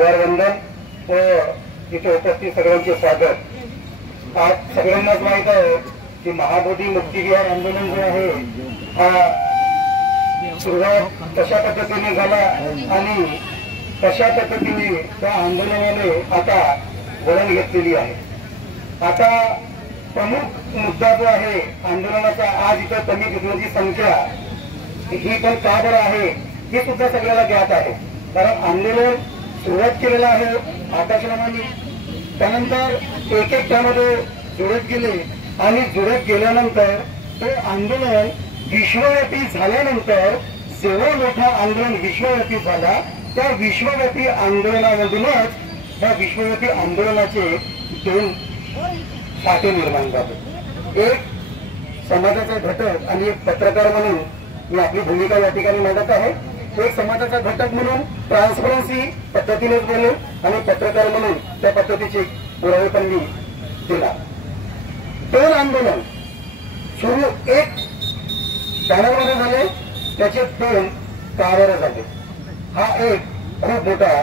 वंदन व इथे उपस्थित सगळ्यांचे स्वागत। आज सगळ्यांनाच माहित आहे की महाबोधी मुक्तिविहार आंदोलन जे आहे हा सुरुवात कशा पद्धतीने झाला आणि कशा पद्धतीने त्या आंदोलनाने आता वळण घेतलेली आहे। आता प्रमुख मुद्दा जो आहे आंदोलनाचा, आज इथं कमी घेतल्याची संख्या ही पण का बरं आहे हे सुद्धा सगळ्याला ज्ञात आहे। कारण आंदोलन सुरुवात केलेलं आहे आकाशवाणी, त्यानंतर एक एक त्यामध्ये जुळत गेले आणि जुळत गेल्यानंतर ते आंदोलन विश्वव्यापी झाल्यानंतर जेव्हा मोठा आंदोलन विश्वव्यापी झाला त्या विश्वव्यापी आंदोलनामधूनच त्या विश्वव्यापी आंदोलनाचे दोन शाखे निर्माण झाले। एक समाजाचा घटक आणि एक पत्रकार म्हणून मी आपली भूमिका या ठिकाणी मांडत आहे। एक समाजाचा घटक म्हणून ट्रान्सपरन्सी पद्धतीनेच बोललो आणि पत्रकार म्हणून त्या पद्धतीचे पुरावे पण मी दिला। दोन आंदोलन सुरू एक पॅनलमध्ये झाले, त्याचे दोन कारवार झाले। हा एक खूप मोठा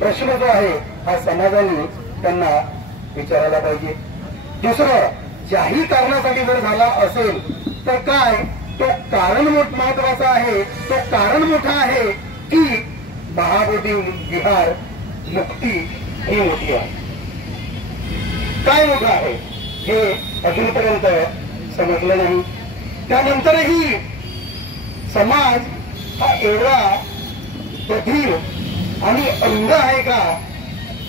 प्रश्न जो आहे हा समाजाने त्यांना विचारायला पाहिजे। दुसरं, ज्याही कारणासाठी जर झाला असेल तर काय तो कारण महत्वाचा आहे, तो कारण मोठा आहे की महाबोधी विहार मुक्ती ही मोठी आहे। काय मोठं आहे हे अजूनपर्यंत समजलं नाही। त्यानंतरही समाज हा एवढा बधीर आणि अंध आहे का,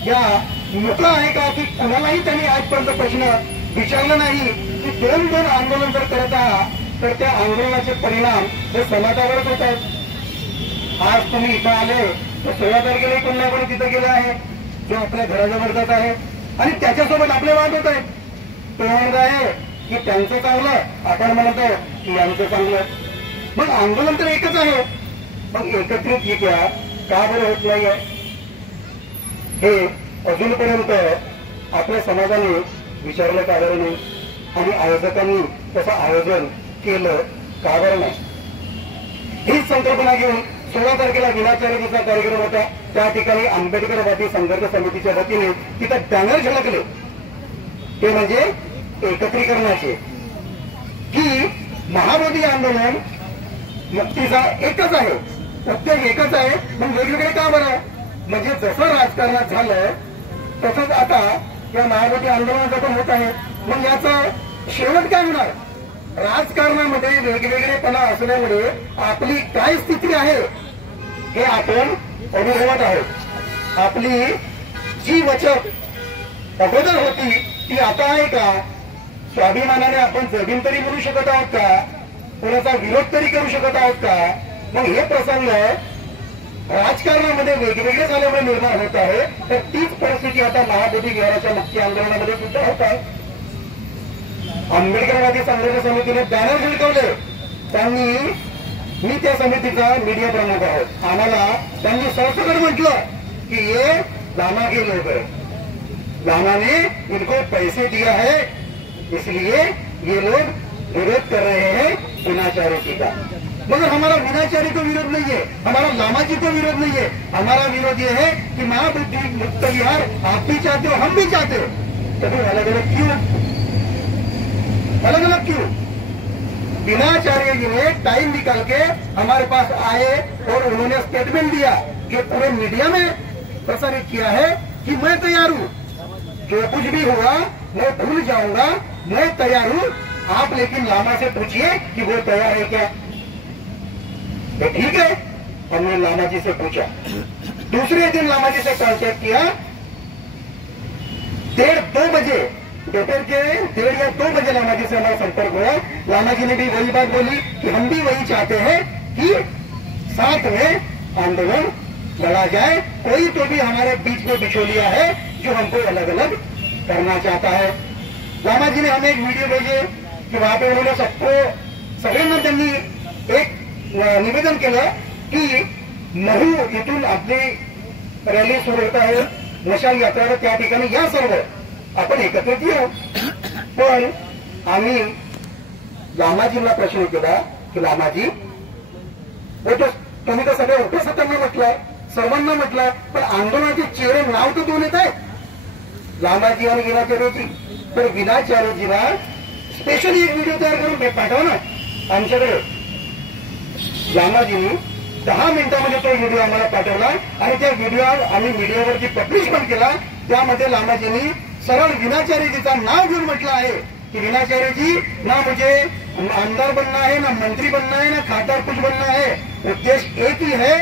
या मोठा आहे का की कुणालाही त्यांनी आजपर्यंत प्रश्न विचारला नाही की दोन दोन आंदोलन जर करत आहात तर त्या आंदोलनाचे परिणाम हे समाजावरच होतात। आज तुम्ही इथं आले तर 16 तारखेला कोण ना कोणी तिथं गेला आहे जो आपल्या घराजवळचाच आहे आणि त्याच्यासोबत आपले वाद होत आहेत। तो म्हणत आहे की त्यांचं चांगलं, आपण म्हणतो की यांचं चांगलं। मग आंदोलन तर एकच आहे, मग एकत्रितरित्या का बरं होत नाही आहे हे अजूनपर्यंत आपल्या समाजाने विचारलं का बरं नाही आणि आयोजकांनी तसं आयोजन केलं का बरं नाही। हीच संकल्पना घेऊन 16 तारखेला दिनाचरणीचा कार्यक्रम होता। त्या ठिकाणी आंबेडकरवादी संघर्ष समितीच्या वतीने तिथं बॅनर झळकले, ते म्हणजे एकत्रीकरणाचे, की महाबोधी आंदोलन मुक्तीचा एकच आहे, प्रत्येक एकच आहे, मग वेगवेगळे का बरं। म्हणजे जसं राजकारणात झालं तसंच आता या महाबोधी आंदोलनाचं पण होत आहे। मग याचं शेवट काय होणार। राजकारणामध्ये वेगवेगळेपणा असल्यामुळे आपली काय स्थिती आहे हे आपण अनुभवत आहोत। आपली जी वचक अगोदर होती ती आता आहे का। स्वाभिमानाने आपण जमीन तरी म्हणू शकत आहोत का, कोणाचा विरोध तरी करू शकत आहोत का। मग हे प्रसंग राजकारणामध्ये वेगवेगळे झाल्यामुळे निर्माण होत आहे, तर तीच परिस्थिती आता महाबोधी विहाराच्या मुक्ती आंदोलनामध्ये सुद्धा होत आहे। आंबेडकरवादी संघर्ष समितीने बॅनर झळकवले, त्यांनी, मी त्या समितीचा मीडिया प्रमुख आहोत, आम्हाला त्यांनी सरसकट म्हटलं की ये लामा के लोग है, लामा ने इनको पैसे दिया है इसलिए ये लोग विरोध कर रहे हैं विनाचारी का। मगर हमारा विनाचारी को विरोध नहीं है, हमारा लामा जी को विरोध नहीं है, हमारा विरोध ये है कि महाबोधी मुक्त विहार आप भी चाहते हो हम भी चाहते हो, तभी अलग अलग क्यों, अलग अलग क्यों। विनाचार्य जी ने टाइम निकाल के हमारे पास आए और उन्होंने स्टेटमेंट दिया कि पूरे मीडिया में प्रसारित किया है कि मैं तैयार हूं, जो कुछ भी हुआ मैं भूल जाऊंगा, मैं तैयार हूं, आप लेकिन लामा से पूछिए कि वो तैयार है क्या। तो ठीक है, हमने लामा जी से पूछा। दूसरे दिन लामा जी से कांटेक्ट किया, 1:30-2 बजे, दोपहर के 1:30 या 2 बजे लामा जी से हमारा संपर्क हुआ। लामा जी ने भी वही बात बोली कि हम भी वही चाहते हैं कि साथ में आंदोलन लड़ा जाए, कोई तो भी हमारे बीच में बिचौलिया है जो हमको अलग अलग करना चाहता है। लामा जी ने हमें एक वीडियो भेजे कि वहां पे उन्होंने सबको, सगळ्यांना त्यांनी एक निवेदन केलं की महू इथून आपली रॅली सुरू होत आहे, मशाल यात्रा, त्या ठिकाणी या सर्व आपण एकत्रित येऊ। पण आम्ही लामाजींना प्रश्न केला की लामाजी, वो तो तुम्ही तर सगळ्या उपस्थितांना म्हटलंय, सर्वांना म्हटलंय, पण आंदोलनाचे चेहरे फक्त दोन येत आहेत, लामाजी आणि विनाचार्यजी. तर विनाचार्यजीला स्पेशली एक व्हिडिओ तयार करून पाठवा ना आमच्याकडे. लामाजींनी 10 मिनिटांमध्ये तो व्हिडिओ आम्हाला पाठवला आणि त्या व्हिडिओ आम्ही मीडियावरती पब्लिश पण केला. त्यामध्ये लामाजींनी सरळ विनाचार्यजीचा नाव घेऊन म्हटलं आहे कि विनाचार्यजी ना मुझे आमदार बनना है, ना मंत्री बनना है, ना खासदार कुछ बनना है, उद्देश्य एक ही है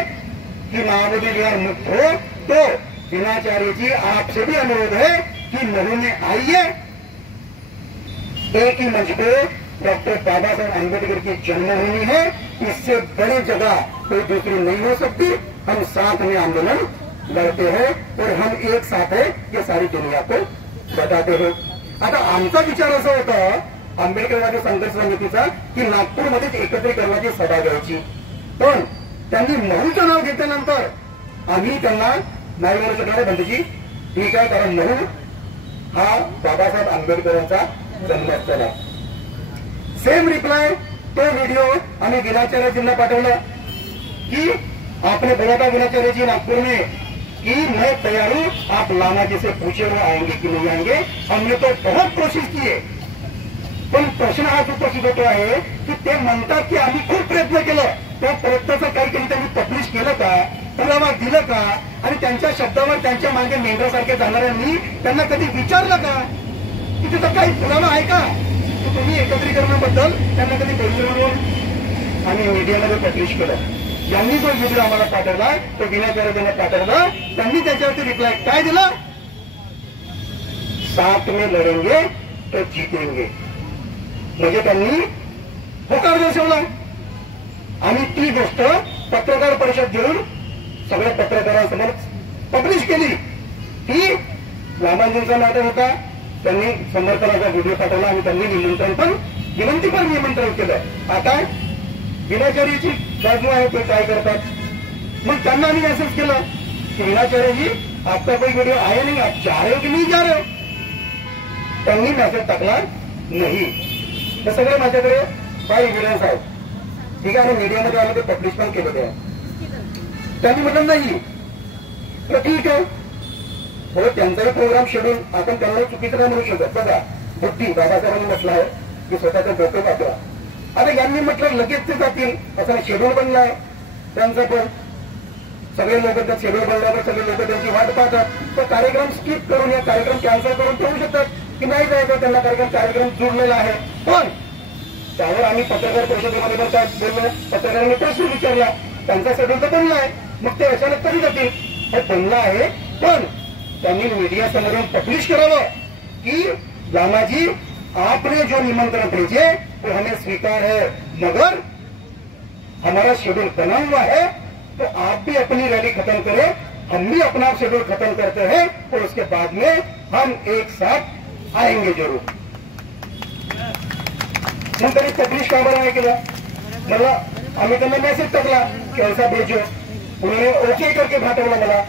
कि मायावती बिहार मुक्त हो. तो विनाचार्यजी आपसे भी अनुरोध है कि मधु में आइए. एक ही मंच पे डॉक्टर बाबा साहब अम्बेडकर की जन्मभूमि है, इससे बड़ी जगह कोई दूसरी नहीं हो सकती. हम साथ में आंदोलन लड़ते हैं और हम एक साथ है ये सारी दुनिया को बताते हैं. आता आमचा विचार असा होता आंबेडकरवादी संघर्ष समितीचा की नागपूरमध्येच एकत्रीकरणाची सभा घ्यायची, पण त्यांनी महूचं नाव घेतल्यानंतर आम्ही त्यांना नाही म्हणू शकणार बंधूजी ठीक आहे, कारण महू हा बाबासाहेब आंबेडकरांचा जन्मस्थळ आहे. सेम रिप्लाय तो व्हिडिओ आम्ही विनाचार्यजींना पाठवला कि आपने बोला था विनाचार्य जी नागपुर में कि मैं तैयार हूं, आप लामा जी से पूछे वो आएंगे कि नहीं आएंगे. हमने तो बहुत कोशिश की है, पण प्रश्न हा उपस्थित होतो आहे की ते म्हणतात की आम्ही खूप प्रयत्न केलं, त्या प्रयत्नाचं काहीतरी त्यांनी पब्लिश केलं का, पुरावा दिलं का, आणि त्यांच्या शब्दावर त्यांच्या मागे मेंढरासारखे जाणाऱ्यांनी त्यांना कधी विचारलं का की तिथं काही पुरावा आहे का की तुम्ही एकत्रीकरणाबद्दल त्यांना कधी बोलून आम्ही मीडियामध्ये पब्लिश केलं. यांनी जो व्हिडिओ आम्हाला पाठवला तो विनाचार्यजींना पाठवला, त्यांनी त्याच्यावरती रिप्लाय काय दिला, साथ में लढेंगे तो जीतेंगे. म्हणजे त्यांनी होकार दर्शवला आणि ती गोष्ट पत्रकार परिषद घेऊन सगळ्या पत्रकारांसमोर पब्लिश केली. ती लामांजींचा नाटक होता, त्यांनी समर्थनाचा व्हिडिओ पाठवला आणि त्यांनी विनंती पण निमंत्रण केलं. आता विनाचार्यची बाजू आहे ते काय करतात, मग त्यांना आम्ही मेसेज केलं की विनाचार्यजी आपका कोई व्हिडिओ आहे नाही, आप जा रहे हो की नाही जा रहे हो. त्यांनी मेसेज टाकला नाही. हे सगळे माझ्याकडे काही एव्हिडन्स आहेत, ठीक आहे, आणि मीडियामध्ये आम्ही ते पब्लिश पण केलेले आहे. त्यांनी म्हटलं नाही, तर ठीक आहे, हो त्यांचाही प्रोग्राम शेड्यूल आपण त्यांना चुकीचं नाही म्हणू शकत. बघा बुद्धी बाबासाहेबांनी म्हटलं आहे की स्वतःचं डोकं वापरा. आता यांनी म्हटलं लगेच ते जातील, असं शेड्यूल बनलाय त्यांचं, पण सगळे लोक त्या शेड्यूल बनल्यावर सगळे लोक त्यांची वाट पाहतात. तो कार्यक्रम स्किप करून या कार्यक्रम कॅन्सल करून ठेवू शकतात की नाही जायचं, त्यांना कार्यक्रम जुळलेला आहे. पण त्यावर आम्ही पत्रकार परिषदेमध्ये पण काय बोललो, पत्रकारांनी प्रश्न विचारला, त्यांचा शेड्यूल तर बनला आहे, मग ते अचानक कधी जातील. हे बनला आहे, पण त्यांनी मीडिया समोरून पब्लिश करावं कि लामाजी आपने जो निमंत्रण भेजे वो हमें स्वीकार है, मगर हमारा शेड्यूल बना हुआ है, तो आप भी अपनी रैली खत्म करें, हम भी अपना शेड्यूल खत्म करते हैं और उसके बाद में हम एक साथ आएंगे जरूर. मग त्यांनी पब्लिश का बरं नाही केलं, मला आम्ही त्यांना मेसेज टाकला की ऐसा भेजो, उन्होंने ओके करके पाठवला मला,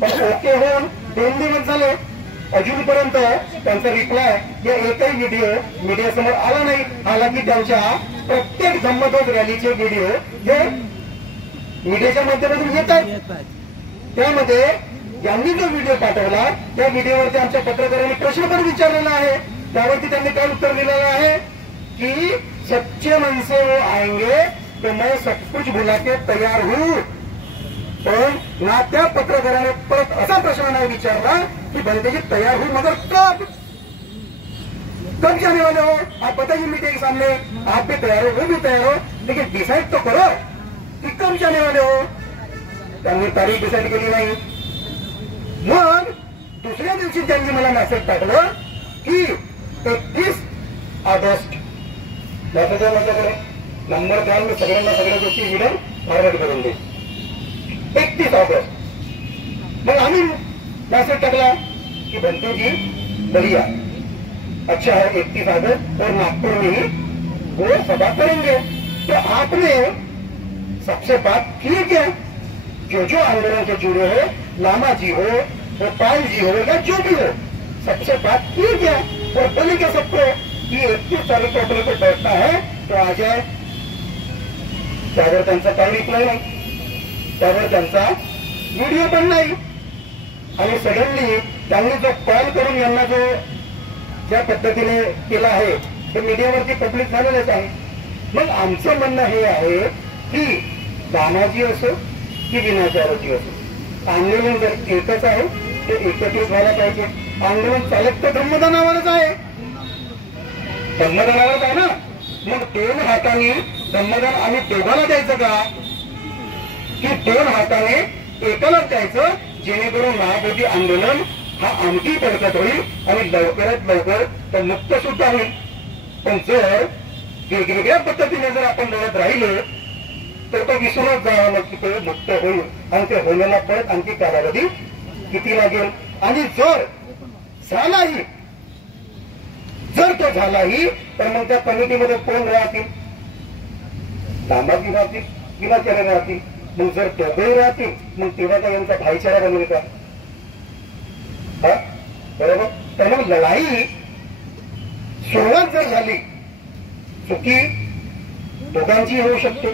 पण ओके होऊन 2 दिवस झाले, अजूनपर्यंत त्यांचा रिप्लाय या एकही व्हिडिओ मीडियासमोर आला नाही. हालाकी त्यांच्या प्रत्येक धम्मध्वज रॅलीचे व्हिडिओ हे मीडियाच्या माध्यमातून येतात. त्यामध्ये यांनी जो व्हिडिओ पाठवला त्या व्हिडिओवरती आमच्या पत्रकारांनी प्रश्न पण विचारलेला आहे, त्यावरती त्यांनी काय उत्तर दिलेलं आहे की सच्चे मन से वो आएंगे तो मैं सब कुछ भुला के तैयार हूं. पण ना त्या पत्रकाराने परत असा प्रश्न नाही विचारला कि बंदे जी तैयार हो, मगर कब जाने वाले हो, आप बताइए मीडिया के सामने, आप भी तैयार हो, वो भी तैयार हो, लेकिन डिसाइड तो करो कि कब जाने वाले हो. त्यांनी तारीख डिसाइड केली नाही. मग दुसऱ्या दिवशी त्यांनी मला मेसेज टाकलं की 31 ऑगस्ट मेसेज आहे माझ्याकडे, नंबर द्याल मी सगळ्यांना सगळ्या गोष्टी विडन फॉरवर्ड करून दे. 31 ऑगस्ट. मग आम्ही मैसेज टाकला कि बंटू जी बढ़िया, अच्छा है, 31 अगस्त और नागपुर में ही वो सभा करेंगे. तो आपने सबसे बात की क्या, जो आंदोलन से जुड़े हो, लामा जी हो, गोपाल जी हो या जो भी हो, सबसे बात की क्या और बोले क्या सबको कि 31 तारीख को अपने को बैठना है तो आ जाए. त्यावर त्यांचा काही रिप्लाय नाही, त्यावर त्यांचा व्हिडिओ पण नाही. आणि सडनली त्यांनी जो कॉल करून यांना जो ज्या पद्धतीने केला आहे ते मीडियावरती पब्लिक झालेलंच आहे. मग आमचं म्हणणं हे आहे की दानाजी असो की विनाचाराची असो, आंदोलन जर एकच आहे ते एकत्रित व्हायला पाहिजे. आंदोलन चालत तर धम्मदानावरच आहे, धम्मदानावरच आहे ना. मग 2 हाताने धम्मदान आम्ही दोघांना द्यायचं का, की 2 हाताने एकालाच द्यायचं, जेणेकरून महाबोधी आंदोलन हा आणखी बळकट होईल आणि लवकरात लवकर तर मुक्त सुद्धा होईल. पण जर वेगवेगळ्या पद्धतीने जर आपण लढत राहिले तर तो विसरूनच जावा की ते मुक्त होईल आणि ते होण्याला परत आणखी कालावधी किती लागेल. आणि जर झालाही, जर तो झालाही तर मग त्या कमिटीमध्ये कोण राहतील, दामाजी राहतील, विनाचार्य राहतील. मग जर दोघेही राहतील मग तेव्हा का यांचा भाईचारा बनेल का, बरोबर. तर मग लढाई सुरुवात जर झाली, चुकी दोघांची होऊ शकते,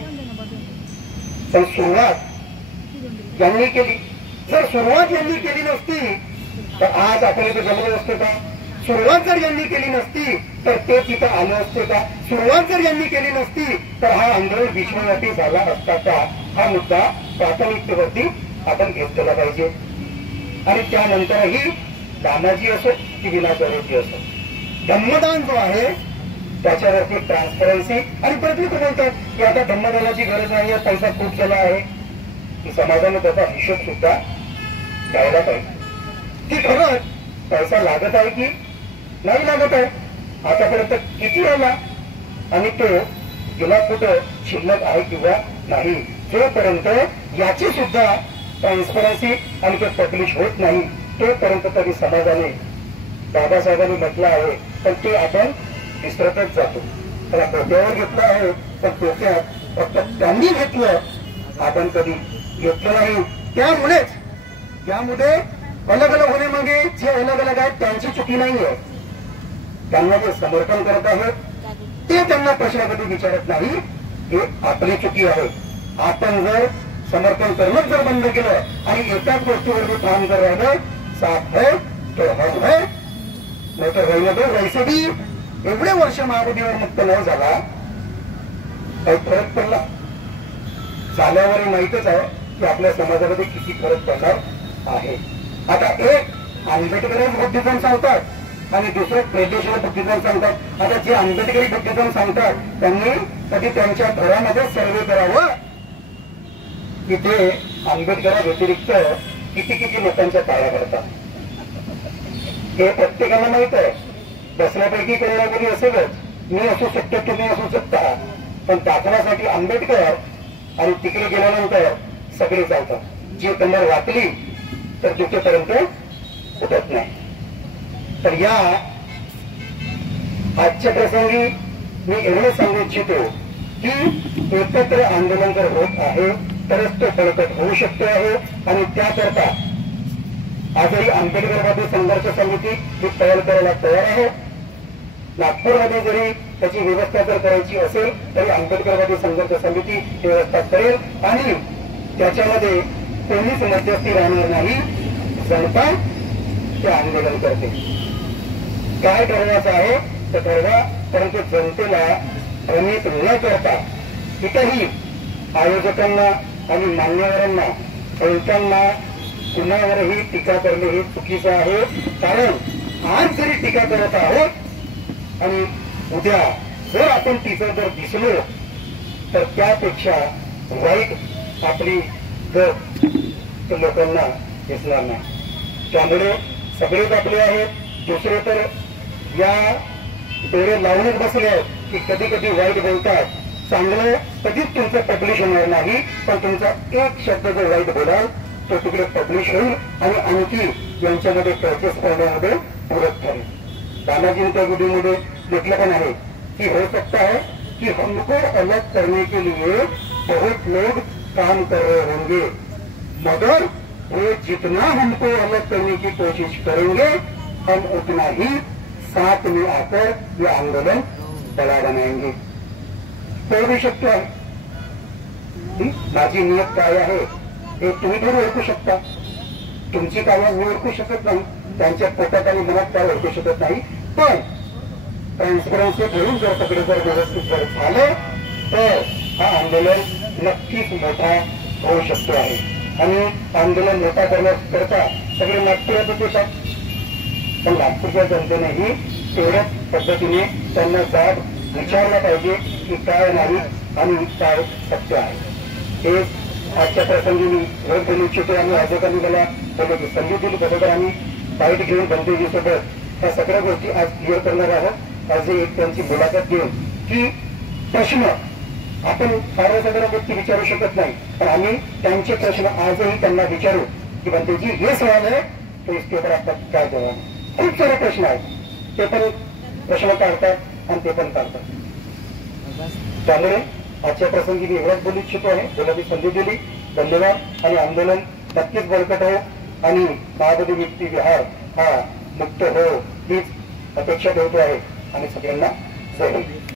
पण सुरुवात यांनी केली. जर सुरुवात यांनी केली नसती तर आज आपण इथे जमलो असतो का, सुरुवात जर यांनी केली नसती तर ते तिथं आलं असते का, सुरुवात जर यांनी केली नसती तर हा आंदोलन विश्वव्यापी झाला असता का, हा मुद्दा प्राथमिकतेवरती आपण घेतलेला पाहिजे. आणि त्यानंतरही दानाजी असो की विनाचार्याची असो, धम्मदान जो आहे त्याच्यावरती ट्रान्सपरन्सी. आणि परत लोक बोलतात की आता धम्मदानाची गरज नाही, पैसा खूप झाला आहे, की समाजाने त्याचा हिशोब सुद्धा द्यायला पाहिजे की खरंच पैसा लागत आहे की नाही लागत आहे, आतापर्यंत किती आला आणि तो गेला कुठं शिल्लक आहे किंवा नाही. जोपर्यंत याची सुद्धा ट्रान्सपरन्सी आणि ते पब्लिश होत नाही तोपर्यंत तरी समाजाने, बाबासाहेबांनी म्हटलं आहे पण ते आपण विसरतच जातो. त्याला डोक्यावर घेतलं आहे पण डोक्यात फक्त त्यांनी घेतलं, आपण कधी घेतलं नाही. त्यामुळे अलग अलग होण्यामागे जे अलग अलग आहेत त्यांची चुकी नाही आहे, त्यांना जे समर्थन करत आहेत ते त्यांना प्रश्न कधी विचारत नाही, हे आपली चुकी आहे. आपण जर समर्थन करणं जर बंद केलं आणि एकाच गोष्टीवर काम कर राहिलं, साथ है तो हम है, नाही तर होईना तो वैसे भी. एवढे वर्ष महाबोधीवर मुक्त न झाला, काही फरक पडला, झाल्यावरही माहितच आहे की आपल्या समाजामध्ये किती फरक पडणार आहे. आता एक आंबेडकरी बुद्धिजम सांगतात आणि दुसरं ट्रेडिशनल बुद्धिजम सांगतात. आता जे आंबेडकरी बुद्धिजम सांगतात त्यांनी कधी त्यांच्या घरामध्ये सर्वे करावं की ते आंबेडकरा व्यतिरिक्त किती किती लोकांच्या पाया पडतात, हे प्रत्येकाला माहित आहे. बसण्यापैकी कोणाला कोणी असेलच, मी असू शकतो, तुम्ही असू शकता, पण दाखवण्यासाठी आंबेडकर आणि तिकडे गेल्यानंतर सगळे चालतात. जी कमर वाचली तर दुसरेपर्यंत उठत नाही. तर या आजच्या प्रसंगी मी एवढं सांगू इच्छितो की एकत्र आंदोलन जर होत आहे तरच तो बळकट होऊ शकतो आहे. आणि त्याकरता आजही आंबेडकरवादी संघर्ष समिती ही तयार करायला तयार आहे. नागपूरमध्ये जरी त्याची व्यवस्था जर करायची असेल तरी आंबेडकरवादी संघर्ष समिती व्यवस्था करेल आणि त्याच्यामध्ये कोणीच मध्यस्थी राहणार नाही. जनता ते आंदोलन करते. काय ठरवायचं आहे तर ठरवा, परंतु जनतेला भ्रमित न करता इथंही आयोजकांना आणि मान्यवरांना त्यांना कुणावरही टीका करणे हे चुकीचं आहे. कारण आज जरी टीका करत आहोत आणि उद्या जर आपण टीचर जर दिसलो तर त्यापेक्षा वाईट आपली गत लोकांना दिसणार नाही. त्यामुळे सगळेच आपले आहेत. दुसरे तर या डोळे लावूनच बसले आहेत की कधी कधी वाईट बोलतात. चांगलं कधीच तुमचं पब्लिश होणार नाही, पण तुमचा एक शब्द जर वाईट बोलाल तो तिकडे पब्लिश होईल आणि आणखी यांच्यामध्ये क्रॅचेस करण्यामध्ये पूरक ठरेल. दादाजींच्या व्हिडिओमध्ये लिखलं पण आहे की हो सकता है कि हमको अलग करने के लिए बहुत लोग काम कर रहे होंगे, मगर वो जितना हमको अलग करने की कोशिश करेंगे हम उतना ही साथ में आकर ये आंदोलन बड़ा बनाएंगे. करू शकतो आहे. माझी नियत काय आहे हे तुम्ही थोडं ओळखू शकता. तुमची कामं मी ओळखू शकत नाही, त्यांच्या पोटात आणि मनात काय ओळखू शकत नाही, पण ट्रान्सपरन्सी घेऊन जर सगळे जर व्यवस्थित जर झालं तर हा आंदोलन नक्कीच मोठा होऊ शकतो आहे. आणि आंदोलन मोठा करण्याकरता सगळे नागपुरात देशात, पण नागपूरच्या जनतेनेही तेवढ्याच पद्धतीने त्यांना जाब विचारला पाहिजे की काय नाही आणि काय सत्य आहे. हे आजच्या प्रसंगी मी वेळ बोलू इच्छितो आणि आजोबांनी मला बोलण्याची संधी दिली. बरोबर आम्ही बाईट घेऊन बंदेजी सोबत ह्या सगळ्या गोष्टी आज क्लिअर करणार आहोत. आज एक त्यांची मुलाखत घेऊन की प्रश्न आपण सर्वसाधारण व्यक्ती विचारू शकत नाही, पण आम्ही त्यांचे प्रश्न आजही त्यांना विचारू की बंदेजी हे सवाल आहे तो इसके ऊपर आपण काय जवाब. खूप सारे प्रश्न आहेत, ते पण प्रश्न काढतात आणि ते पण काढतात. त्यामुळे आजच्या प्रसंगी मी एवढाच बोलू इच्छितो आहे. बोलायची संधी दिली, धन्यवाद. आणि आंदोलन नक्कीच बळकट हो आणि महाबोधी मुक्ती विहार हा मुक्त हो हीच अपेक्षा ठेवतो आहे आणि सगळ्यांना जय हिंद.